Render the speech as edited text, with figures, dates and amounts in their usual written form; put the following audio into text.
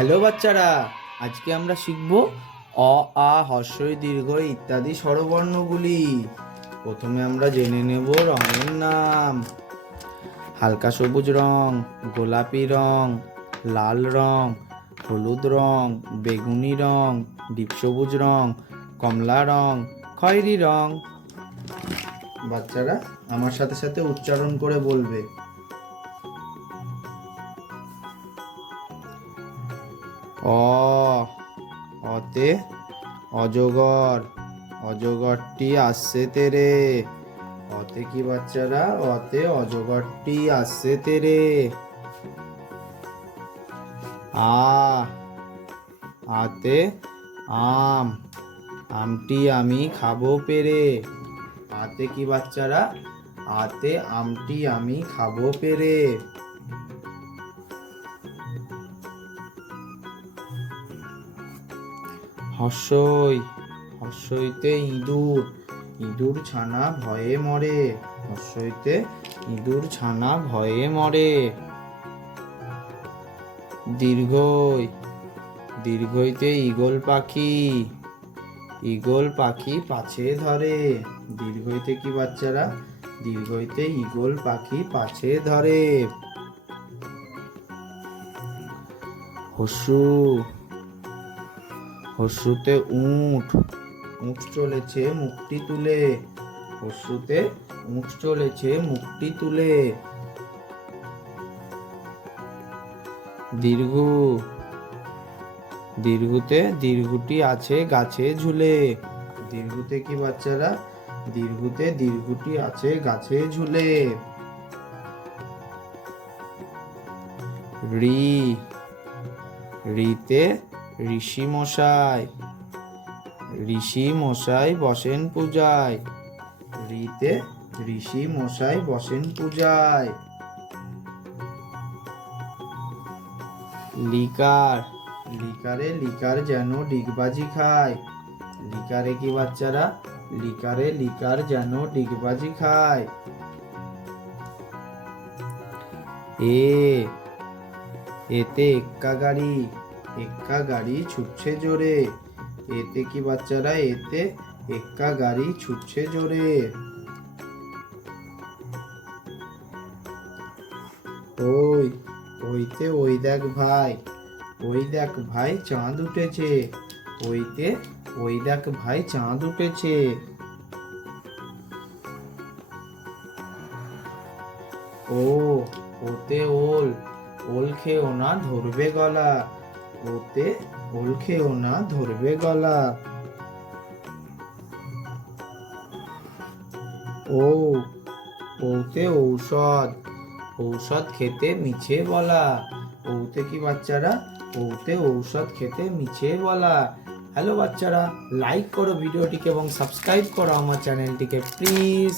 Hello বাচ্চারা, আজকে আমরা শিখব অ আ হ্রস্বই দীর্ঘই ইত্যাদি স্বরবর্ণগুলি। প্রথমে আমরা জেনে নেব রঙের নাম। হালকা সবুজ রং, গোলাপি রং, লাল রং, হলুদ রং, বেগুনি রং, ডিপ সবুজ রং, কমলা রং, খয়েরি রং। বাচ্চারা আমার সাথে সাথে উচ্চারণ করে বলবে। অ, অতে অজগর, অজগরটি আসছে তেরে। অতে কি বাচ্চারা? অতে অজগরটি আসছে তেরে। আ, আতে আম, আমটি আমি খাবো পেরে। আতে কি বাচ্চারা? আতে আমটি আমি খাবো পেরে। হর্ষই, হর্ষইতে ইঁদুর, ইঁদুর ছানা ভয়ে মরে। হর্ষইতে ইঁদুর ছানা ভয়ে মরে। দীর্ঘই, দীর্ঘইতে ঈগল পাখি, ঈগল পাখি পাছে ধরে। দীর্ঘইতে কি বাচ্চারা? দীর্ঘইতে ঈগল পাখি পাছে ধরে। হর্ষু, হর্ষুতে উট, উট চলেছে মুখটি তুলে। হর্ষুতে উট চলেছে মুখটি তুলে। দীর্ঘ, দীর্ঘতে দীর্ঘটি আছে গাছে ঝুলে। দীর্ঘতে কি বাচ্চারা? দীর্ঘতে দীর্ঘটি আছে গাছে ঝুলে। রি, রিতে ঋষি মশাই, ঋষি মশাই বসেন পূজায়। রিতে ঋষি মশাই বসেন পূজায়। লিকার, লিকারে লিকার যেন ডিগবাজি খায়। লিকারে কি বাচ্চারা? লিকারে লিকার যেন ডিগবাজি খায়। এ, এতে এক্কা গাড়ি, এক্কা গাড়ি ছুটছে জোরে। এতে কি বাচ্চারা? এতে এক্কা গাড়ি ছুটছে জোরে। ওই, ওইতে ওই দেখ ভাই, ওই দেখ ভাই চাঁদ উঠেছে। ওইতে ওই দেখ ভাই চাঁদ উঠেছে। ও, ওতে ওল, ওল খেও না ধরবে গলা। ওতে ওল খেও না ধরবে গলা। ও, ওতে ঔষধ, ঔষধ খেতে মিছে বলা। ওতে কি বাচ্চারা? ওতে ঔষধ খেতে মিছে বলা। হ্যালো বাচ্চারা, লাইক করো ভিডিওটিকে এবং সাবস্ক্রাইব করো আমার চ্যানেলটিকে প্লিজ।